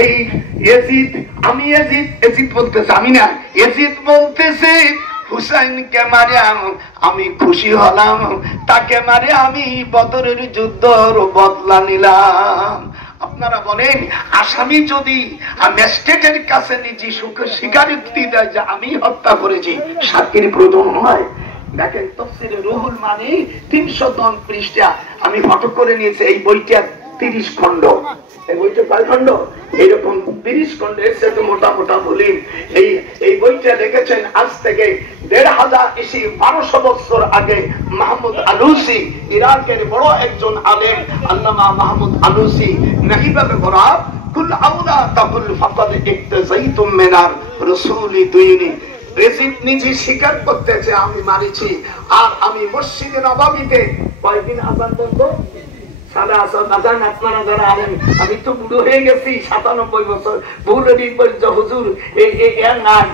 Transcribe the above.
এই ইয়াজিদ, আমি Yazid, Yazid বলতেছে আমি না, ইয়াজিদ বলতেছে হুসাইনকে মারে আমি খুশি হলাম, তাকে মারে আমি বদরের যুদ্ধর বদলা নিলাম। আপনারা বলেন আসামি যদি ম্যাজিস্ট্রেটের কাছে নিজে স্বীকারোক্তি দেয় যে আমি হত্যা করেছি, সাক্ষীর প্রয়োজন হয়? দেখেন তাফসীরে রুহুল মানি 310 পৃষ্ঠা আমি ফটো করে নিয়েছি। এই বইটা 30 খণ্ড। এই বইটা কয় খণ্ড? এরকম 30 খণ্ড। এর সাথে মোটা মোটা বলি এই বইটা লিখেছেন আজ থেকে 1200 বছর আগে মাহমুদ আলুসি, ইরাকের বড় একজন আলেম আল্লামা মাহমুদ আলুসি। নাহিবাবে বরাব কুল আউলা তাকুল ফাকাদ ইক্তাযাইতুম মিনার রাসূলি দুইনি। ইয়াজিদ নিজে স্বীকার করতেছে আমি মারিছি। আর আমি মসজিদে নববীতে কয়েকদিন আযান বন্ধ, সাদা আসাদ আযান আপনারা যারা আলেন, আমি তো বুড়ো হয়ে গেছি 97 বছর, বহু নবী হুজুর এই নাই।